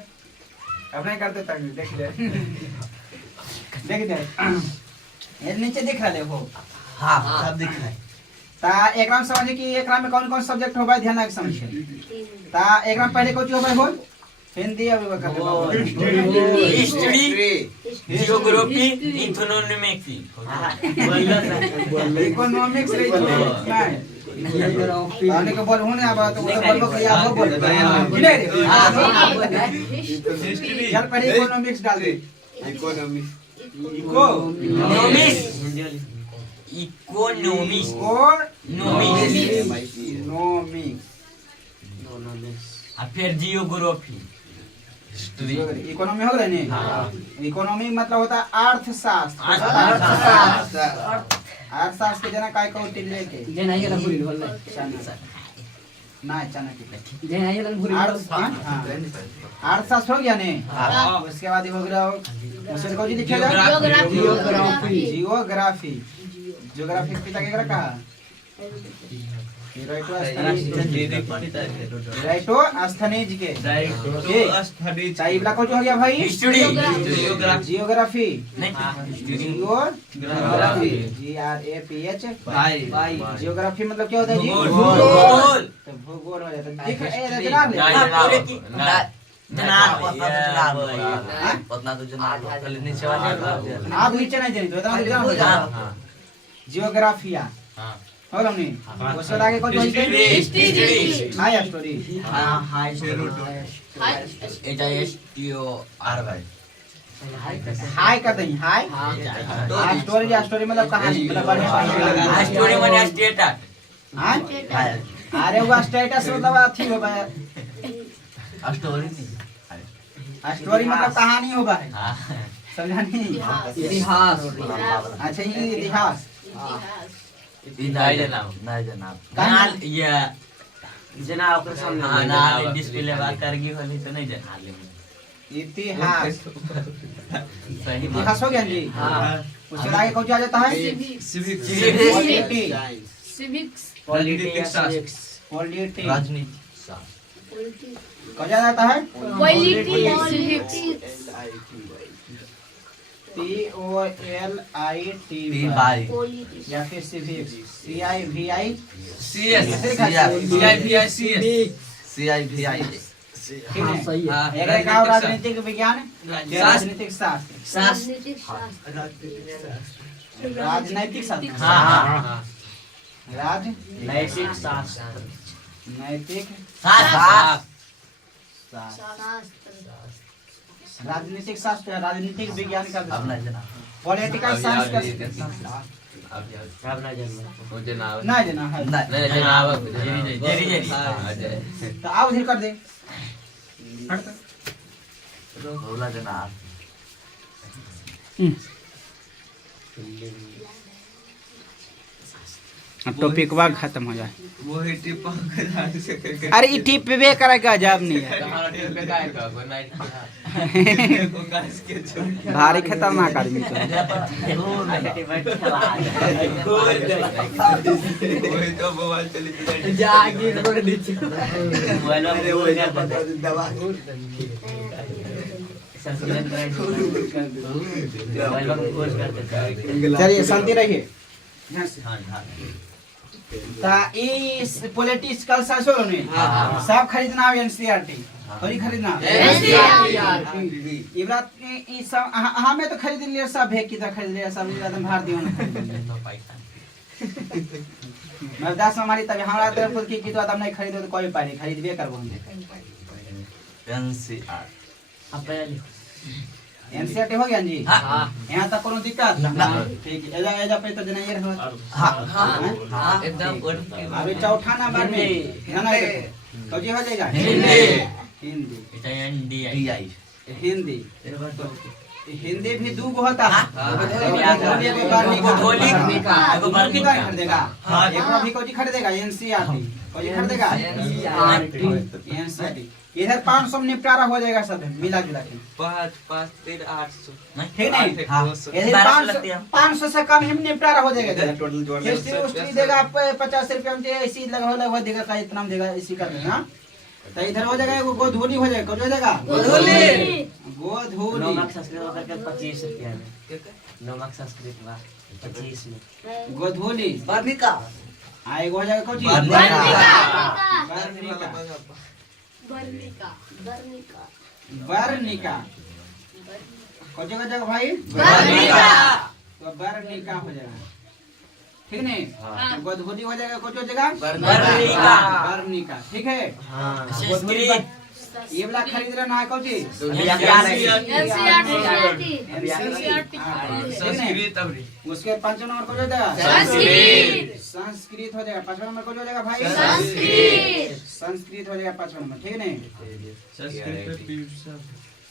अब नहीं करते तक देख ले देख इधर ये नीचे दिख रहा है वो हाँ सब दिख रहा है ता एकराम समझे कि एकराम में कौन कौन सब्जेक्ट होबा है ध्यान रख समझे ता एकराम पहले कोची होबा है बोल हिंदी अभी कर दे हिस्ट्री जियोग्राफी इकोनॉमिक्स इकोनॉमिक्स रे नहीं आने को बोल होने अब तो बोल को या वो बोल नहीं रे चल पहले इकोनॉमिक्स डाल दे इकोनॉमिक्स इकोनॉमिक्स फिर जियोग्राफी इकोनॉमी हो गया नहीं इकोनॉमी मतलब होता है अर्थशास्त्र अर्थशास्त्र के जना काय कौटिल लेके जे नाही गेला पुरी बोल ना चाणक्य जे नाही गेला पुरी अर्थशास्त्र हो गया नहीं उसके बाद हो गया उसमें कौन सी लिखेगा जियोग्राफी जियोग्राफी पिता के कहा राइटो अस्थनीज के चाहिए को जो हो गया भाई history geography geography GRAPH geography मतलब क्या होता है जी भूगोल तो भूगोल हो जाता है दिख रहा है आप नीचे नहीं जानी तो इतना जियोग्राफिया हो रहा नहीं उसके बाद आगे कौन सी हिस्ट्री हाई स्टोरी हाई कर दें हाई स्टोरी स्टोरी मतलब कहानी मतलब बढ़िया स्टोरी में स्टेटस अरे वो स्टेटस मतलब अथी हो गया स्टोरी मतलब कहानी हो गया समझा नहीं इतिहास अच्छा ये इतिहास डिस्प्ले बात करगी होली तो नहीं जाना इतिहास इतिहास हो गया जी उसके आगे कौन आ जाता है पॉलिटिक्स राजनीति कौन जाता है POLITY या फिर civics CIVI ठीक है एक एक और राजनीतिक विज्ञान राजनीतिक शास्त्र राजनैतिक शास्त्र राजनैतिक शास्त्र नैतिक राजनीतिक शास्त्र राजनीतिक विज्ञान का पॉलिटिकल साइंस का नहीं जना है तो आओ उधर कर दे हट टॉपिक वाग खत्म हो जाए वही टिप्पा अरे ये टिप पे करेगा जब नहीं है भारी खतरनाक आदमी तो वही तो मोबाइल चली जागी रोड नीचे चलिए शांति रहिए इस पॉलिटिकल साइंस हो ने सब खरीदना है एनसीईआरटी और खरीदना ये बात ई सब हमें तो खरीद लिया सब है किधर खरीद लिया सब एकदम भार दियो ना मैं 10 हमारी तब हमरा तरफ खुद की तो तुम नहीं खरीदो तो कोई पाई नहीं खरीदबे करबो एनसीईआर एनसीईआरटी हो गया जी यहाँ तक कोनो दिक्कत ठीक है एजा एजा पे तो जना ये रहो एकदम अभी चौथा नंबर में जना तो जी हो जाएगा हिंदी हिंदी हिंदी भी दो गो होता है खरीदेगा एक भी कोई खरीदेगा एनसीईआरटी कोई खरीदेगा एनसीईआरटी इधर 500 में निपटारा हो जाएगा सब मिला जुला के 5 3 800 ठीक नहीं इधर 500 से कम ही निपटारा हो जाएगा हिस्ट्री देगा 50 रुपया में ऐसी लगा देगा का इतना देगा इसी का देगा तो इधर हो जाएगा एगो गोधूली हो जाएगा, कौन हो जाएगा? गोधूली। गोधूली। नमक संस्कृत में करके 25 रुपया में। नमक संस्कृत में 25 में। गोधूली। बर्निका एगो हो जाएगा कौन चीज? बर्निका। बर्निका। बर्निका बर्निका। कौन जगह भाई? बर्निका। तो बर्निका हो जाएगा, ठीक नहीं? हाँ। गोधूली हो जाएगा, कौन जगह? बर्निका। बर्निका, ठीक है? हाँ। गोधूली ये वाला खरीद रहा ना कौन चीज? संस्कृत अभी उसके 5 नंबर कौन हो जाएगा? संस्कृत। संस्कृत हो जाएगा। 5 नंबर कौन हो जाएगा भाई? संस्कृत। संस्कृत हो जाएगा 5 नंबर, ठीक नहीं?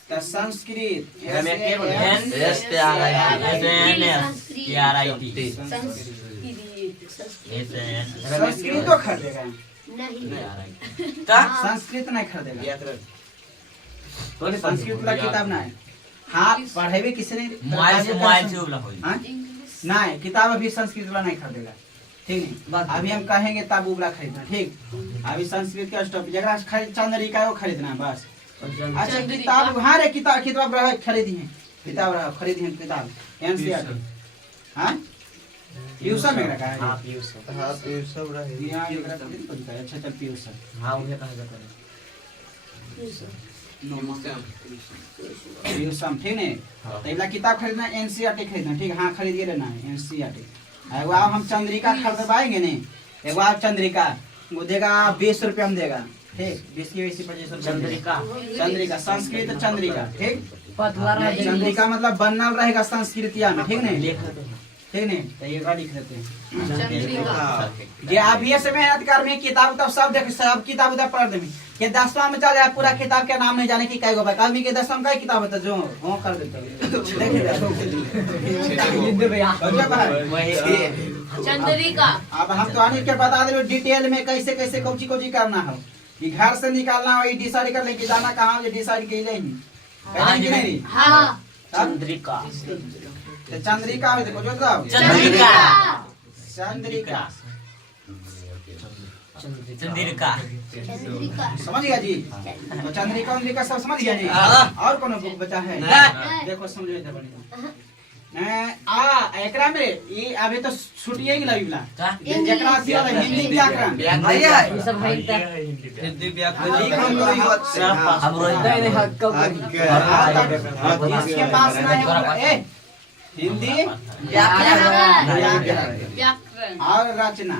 तो संस्कृत संस्कृत तो खरीदेगा, संस्कृत नहीं खरीदेगा। संस्कृत वाला किताब नहीं। हाँ पढ़ेबे किसी ने मोबाइल से उगला होई। हाँ? नहीं किताब अभी संस्कृत वाला नहीं खरीदेगा, ठीक नहीं? अभी हम कहेंगे तब उगला खरीदना, ठीक? अभी संस्कृत का स्टॉप जगह चंद्रिका वो खरीदना है बस। अच्छा किताब, हाँ रे किताब खरीदी है, किताब खरीदी है किताब एनसीईआरटी। हाँ ट्यूशन में रखा है। हाँ ट्यूशन। हाँ तो सब रहे यहाँ एक रखा है, बनता है। अच्छा चल ट्यूशन। हाँ उन्हें कहा जाता है। ट्यूशन, ठीक नहीं? तो इला किताब खरीदना एनसीईआरटी खरीदना, ठीक? हाँ खरीदिए लेना है एनसीईआरटी। एगो आप हम चंद्रिका खरीदवाएंगे नहीं, एगो आप चंद्रिका वो देगा 20 रुपया में देगा, ठीक? 20 की 25 चंद्रिका। चंद्रिका संस्कृत चंद्रिका, ठीक? पतला रहा चंद्रिका मतलब बनल रहेगा संस्कृतिया में, ठीक नहीं? लिख देते हैं। ठीक नहीं? तो ये गाड़ी लिख देते हैं। चंद्रिका। ये अभी से मेहनत कर में किताब उताब सब देख, सब किताब उताब पढ़ दे के 10वां में चल जाए पूरा किताब के नाम नहीं जाने की कई गो भाई आदमी के 10वां में कई किताब होता जो हो कर देता है। चंद्रिका। अब हम तो आने के बता दे डिटेल में कैसे कैसे कौची कौची करना हो, कि घर से निकालना हो, डिसाइड कर ले कि जाना कहाँ, ये डिसाइड कर ले ही नहीं। हाँ चंद्रिका। तो चंद्रिका में देखो जो बताओ चंद्रिका। चंद्रिका चंद्रिका चंद्रिका। समझ गया जी? तो चंद्रिका उंद्रिका सब समझ गया जी? और कौन बुक बचा है? देखो समझ लेते बढ़िया। एकरा में ये अभी तो छुट्टिए गिला बिला जेकरा अथी वाला हिंदी व्याकरण भैया ये सब है हिंदी व्याकरण हम रोहित ने हक कब इसके पास ना है ए हिंदी व्याकरण। और रचना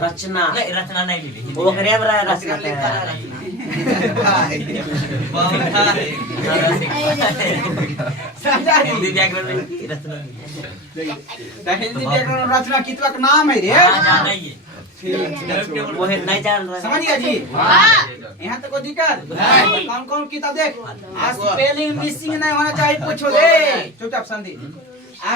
रचना। रचना नहीं लिखी वो करे रहा रचना हिंदी व्याकरण में रचना हिंदी व्याकरण रचना कितवा का नाम है रे? जाना ही है। वो है नहीं जान रहा। समझ गया जी? यहाँ तो कोई दिक्कत कौन कौन किताब देख, स्पेलिंग मिसिंग नहीं होना चाहिए, पूछो दे चुपचाप संधि,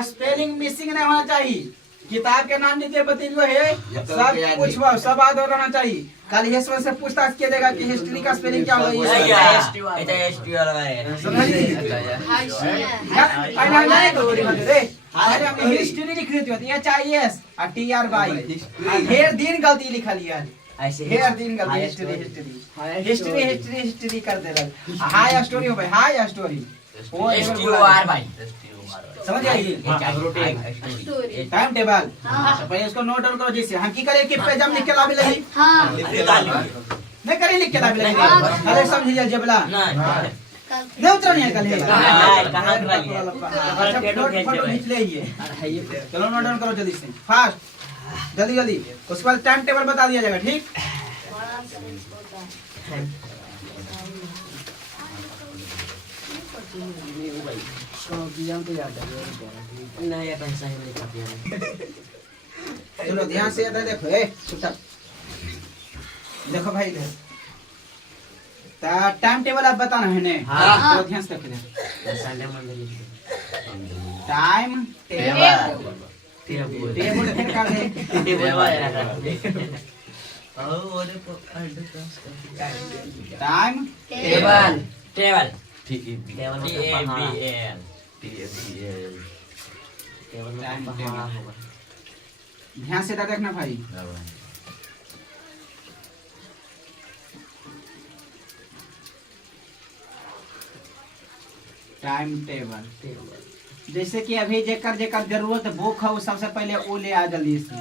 स्पेलिंग मिसिंग नहीं होना चाहिए, किताब के नाम नीचे बतियो है, सब पूछवा सब याद रहना चाहिए। कल हिस्ट्री से पूछताछ किया जाएगा कि हिस्ट्री का स्पेलिंग क्या होगा ये एसटी वाला है। हमने हिस्ट्री लिख रही थी HIS और TRY ढेर दिन गलती लिखा लिया ऐसे ढेर दिन गलती हिस्ट्री कर दे रहा। हाई स्टोरी हो भाई, हाई स्टोरी STOR भाई समझ आइए। स्टोरी। टाइम टेबल पहले उसको नोट डाउन करो, जैसे हम की करें कि पेज हम लिख के लाभी लगी हाँ नहीं करे, लिख के लाभी लगी अरे समझिए जबला नहीं उतरा नहीं कल है कहां फोटो खींच ले ये चलो नोट डाउन करो जल्दी से फास्ट जल्दी जल्दी, उसके बाद टाइम टेबल बता दिया जाएगा, ठीक? नहीं ये पैसा ही नहीं काफी चलो ध्यान से इधर देखो, ए चुपचाप देखो भाई इधर टाइम टेबल आप बताना है ने? हाँ। चलो ध्यान से देखो इधर संडे मंडे लिख टाइम टेबल टेबल फिर कर दे time table table table table में पहाड़ा होगा। ध्यान से इधर देखना भाई टाइम टेबल जैसे कि अभी जेकर जेकर जरूरत बुक है वो सबसे पहले वो ले आ जल्दी से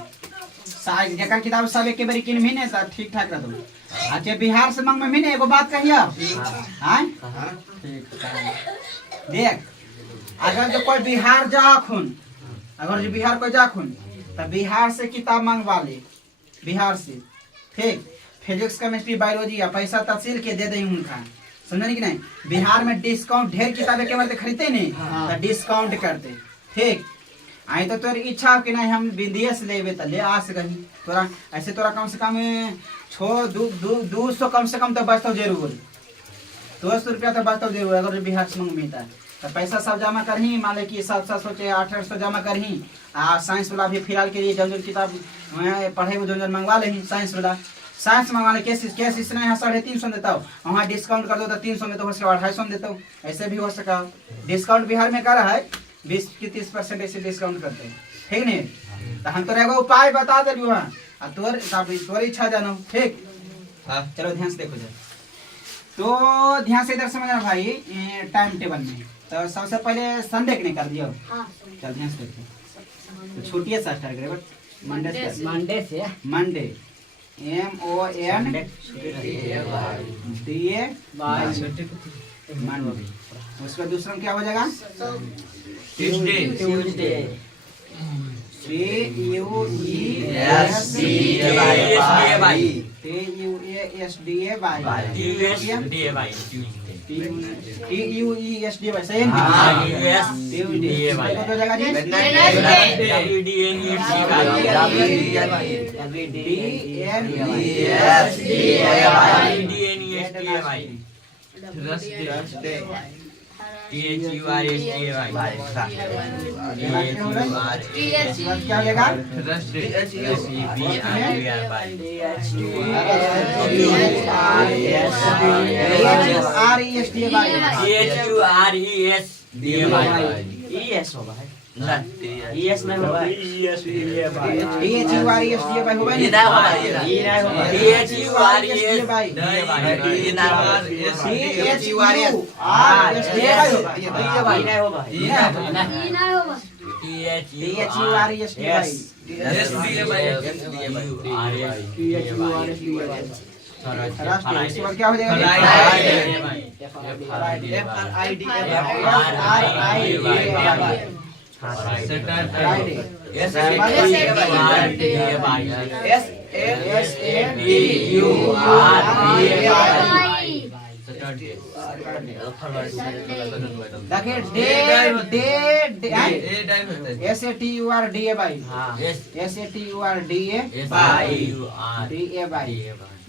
साइज जेकर किताब सब एक बार किन महीने सब ठीक ठाक रह दो अच्छा बिहार से मंग में महीने एगो बात कहियो हां ठीक देख अगर जो कोई बिहार जाखुन अगर जो बिहार कोई जाखुन तो बिहार से किताब मंगवा ले बिहार से ठीक फिजिक्स केमिस्ट्री बायोलॉजी या पैसा तहसील के दे दें उनका समझने कि नहीं बिहार में डिस्काउंट ढेर किताबें के बारे खरीदते नहीं तो डिस्काउंट करते ठीक आई तो तोर इच्छा कि नहीं हम विदेश लेवे तो ले आ सकही तोरा ऐसे तोरा कम से कम 200 कम से कम तो बचता जरूर 200 रुपया तो बचता जरूर अगर बिहार से मंगता तो पैसा सब जमा करही मान ले कि 700 से 800 जमा करही आ साइंस वाला भी फिलहाल के लिए जन किताब पढ़े वो जन मंगवा ले साइंस वाला साइंस मंगवा ले केस इसने यहाँ 350 देता हूँ वहाँ डिस्काउंट कर दो तो 300 में तो हो सके 250 देता हूँ ऐसे भी हो सका डिस्काउंट बिहार में कर रहा है 20 की 30% ऐसे डिस्काउंट करते हैं ठीक नहीं तो हम तो एगो उपाय बता दे वहाँ तोर इच्छा जानो ठीक चलो ध्यान से देखो जाए तो ध्यान से इधर समझना भाई टाइम टेबल में तो सबसे पहले संडे के नहीं कर दियो चल ध्यान से देखो तो छोटी सा स्टार्ट करेगा मंडे MON DA मंडे उसका दूसरा क्या हो जाएगा ट्यूसडे क्या हो जाएगा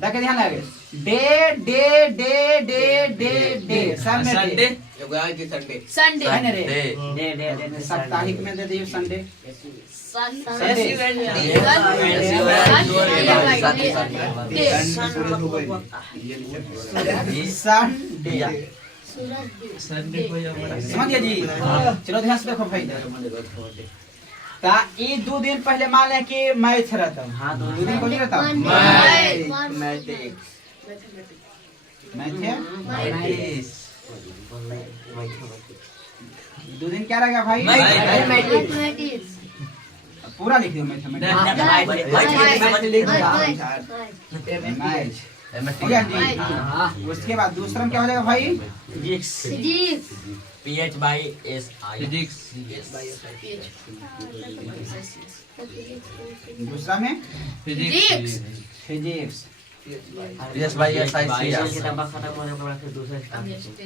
देखिए ध्यान लगे डे संडे है ना रे साप्ताहिक में दे दियो संडे समझिए जी चलो ध्यान से देखो भाई ता ये 2 दिन पहले मान ले कि मैच रहता हाँ 2 दिन को नहीं रहता मैच है 2 दिन क्या रहेगा भाई पूरा लिख दियो मैच उसके बाद दूसरा क्या हो जाएगा भाई फिजिक्स दूसरा में फिजिक्स यस भाई यस आई सी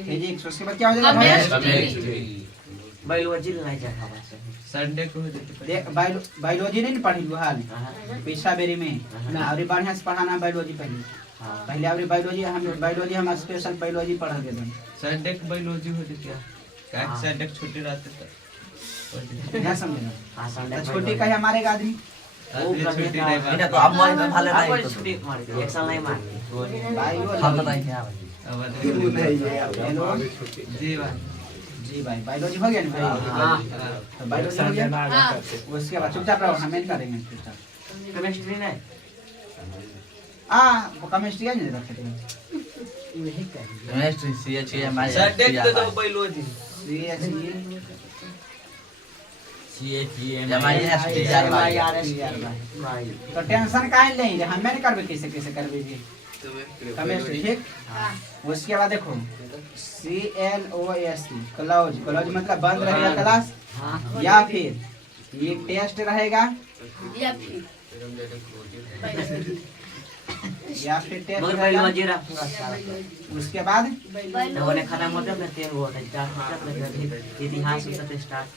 फिजिक्स उसके बाद क्या हो जाएगा बायोलॉजी नहीं जाता संडे को देख बायोलॉजी नहीं पढ़ी हाल पिछला बेरी में और बढ़िया से पढ़ाना बायोलॉजी पहले और बायोलॉजी हम स्पेशल बायोलॉजी पढ़ा के दें संडे को बायोलॉजी होती क्या संडे को छुट्टी रहती है क्या समझना छोटी कहे हमारे आदमी छुट्टी नहीं तो आप मार भाले नहीं छुट्टी मार के एक साल नहीं मार हम बताएं क्या जी भाई जी भाई बायोलॉजी हो गया ना भाई हां तो बायोलॉजी हो गया उसके बाद चुपचाप रहो हम नहीं करेंगे चुपचाप केमिस्ट्री नहीं वो केमिस्ट्री नहीं रखते यही करेंगे। केमिस्ट्री CH हमारे सर देख तो पहिलो थी हमारी STR भाई तो टेंशन काहे नहीं हमें नहीं करबे कैसे कैसे करबे जी केमिस्ट्री ठीक उसके बाद देखो CLOS क्लोज क्लोज मतलब बंद रहेगा क्लास या फिर ये टेस्ट रहेगा या फिर टेस्ट मगर रहेगा भाई मजेरा उसके बाद होने खाना मतलब ना तेल हुआ था चार मतलब इतिहास सब स्टार्ट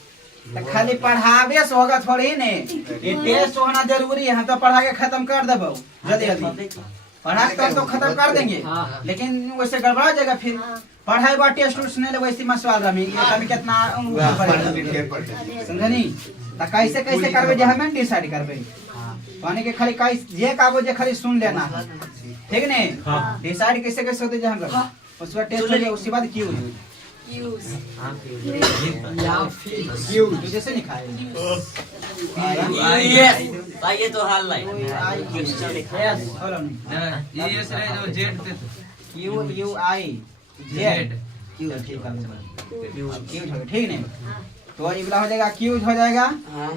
तो खाली पढ़ावे से होगा थोड़ी ने ये टेस्ट होना जरूरी है हम तो पढ़ा के खत्म कर देबो जल्दी जल्दी पढ़ा के तो खत्म कर देंगे लेकिन वैसे गड़बड़ा जाएगा फिर पढ़ाई बा टेस्ट उस्ट नहीं ले वैसे मसवाल रमी कभी कितना समझनी तो कैसे कैसे करबे जे हमें डिसाइड करबे पानी के खाली काई जे कागो जे खाली सुन लेना है ठीक ने डिसाइड कैसे कैसे होते जे हम करबे उसके बाद टेस्ट हो जाए उसके बाद क्यू यूज या फिर क्यू जैसे नहीं खाए यस भाई ये तो हाल लाइन ये रहे जो जेड थे Q U I Z Q ठीक है ठीक नहीं तो ये वाला हो जाएगा क्यूज हो जाएगा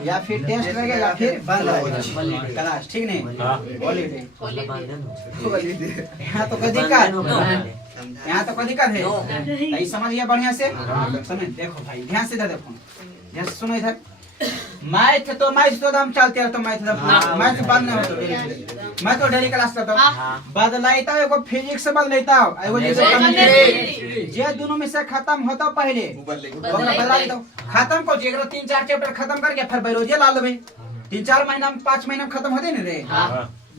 या फिर टेस्ट रहेगा या फिर बंद रहेगा क्लास ठीक नहीं हॉलीडे यहाँ तो कोई दिक्कत यहाँ तो कोई दिक्कत है यही समझिए बढ़िया से समझ देखो भाई ध्यान से इधर देखो ध्यान से सुनो इधर मैथ तो हम चलते हैं तो मैथ बंद नहीं होता मैं तो डेली क्लास करता हूँ बदलाइता एगो फिजिक्स से बदलाइता एगो जे दोनों में से खत्म होता पहले बदला देता खत्म को जेकरा 3-4 चैप्टर खत्म करके फिर बायोलॉजी ला लेबे 3-4 महीना में 5 महीना में खत्म होते नहीं रे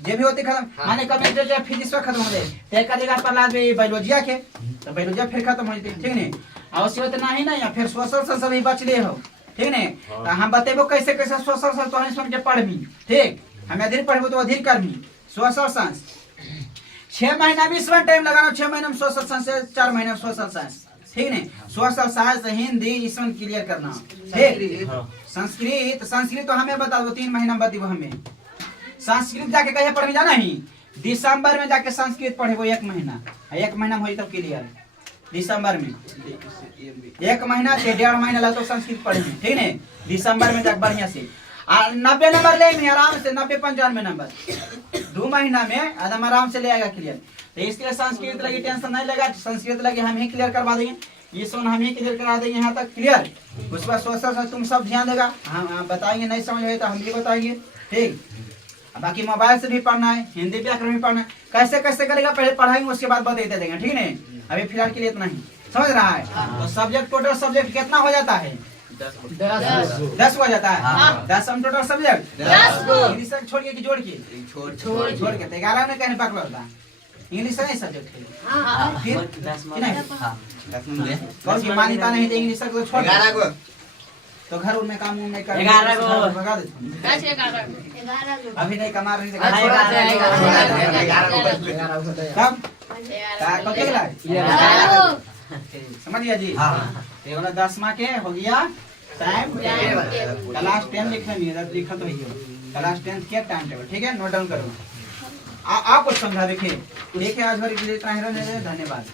जे भी होते खत्म माने केमिस्ट्री या फिजिक्स खत्म हो जाए ते का जगह पर ला दे बायोलॉजी के तो बायोलॉजी फिर खत्म हो जाते ठीक नहीं आवश्यक नहीं ना या फिर सोशल साइंस भी बचले हो ठीक नहीं तो हम बतेबो कैसे कैसे सोशल साइंस तो सुन के पढ़बी ठीक हम अधीर पढ़बो तो अधीर करबी सोशल साइंस 6 महीना में इसमें टाइम लगाना 6 महीना में सोशल साइंस 4 महीना में सोशल साइंस ठीक नहीं सोशल साइंस हिंदी इसमें क्लियर करना ठीक संस्कृत तो हमें बता दो 3 महीना में बताओ हमें संस्कृत जाके कहे पढ़े जाना ही दिसंबर में जाके संस्कृत पढ़े वो 1 महीना में हो तब क्लियर दिसंबर में 1 महीना से 1.5 महीना लगा तो संस्कृत पढ़े ठीक नहीं दिसंबर में जाके बढ़िया से 90 नंबर ले में आराम से 90-95 नंबर 2 महीना में एकदम आराम से ले आएगा क्लियर तो इसके लिए संस्कृत लगी टेंशन नहीं लगा संस्कृत लगी हम ही क्लियर करवा देंगे ये सोन हम ही क्लियर करा देंगे यहाँ तक क्लियर उसके बाद सोशल तुम सब ध्यान देगा हम बताएंगे नहीं समझ में तो हम भी बताएंगे ठीक बाकी मोबाइल से भी पढ़ना है हिंदी व्याकरण भी पढ़ना है कैसे कैसे करेगा पहले पढ़ाएंगे उसके बाद बताते देंगे ठीक नहीं अभी फिलहाल के लिए इतना ही समझ रहा है तो सब्जेक्ट टोटल सब्जेक्ट कितना हो जाता है 10 हो जाता है 10 हम टोटल सब्जेक्ट इंग्लिश छोड़ के जोड़ के छोड़ के 11 में कहने पकड़ होता इंग्लिश नहीं सब्जेक्ट है फिर कौन सी मान्यता नहीं तो इंग्लिश को छोड़ 11 को तो घर में काम नहीं कर 11 को भगा दे 11 अभी नहीं कमा रही समझिए जी ये वाला 10वां के हो गया टाइम क्लास 10 लिखना नहीं है लिखा तो ही क्लास 10 के टाइम टेबल ठीक है नोट डाउन करो आप कुछ समझा देखिए ठीक है आज भर के लिए इतना ही धन्यवाद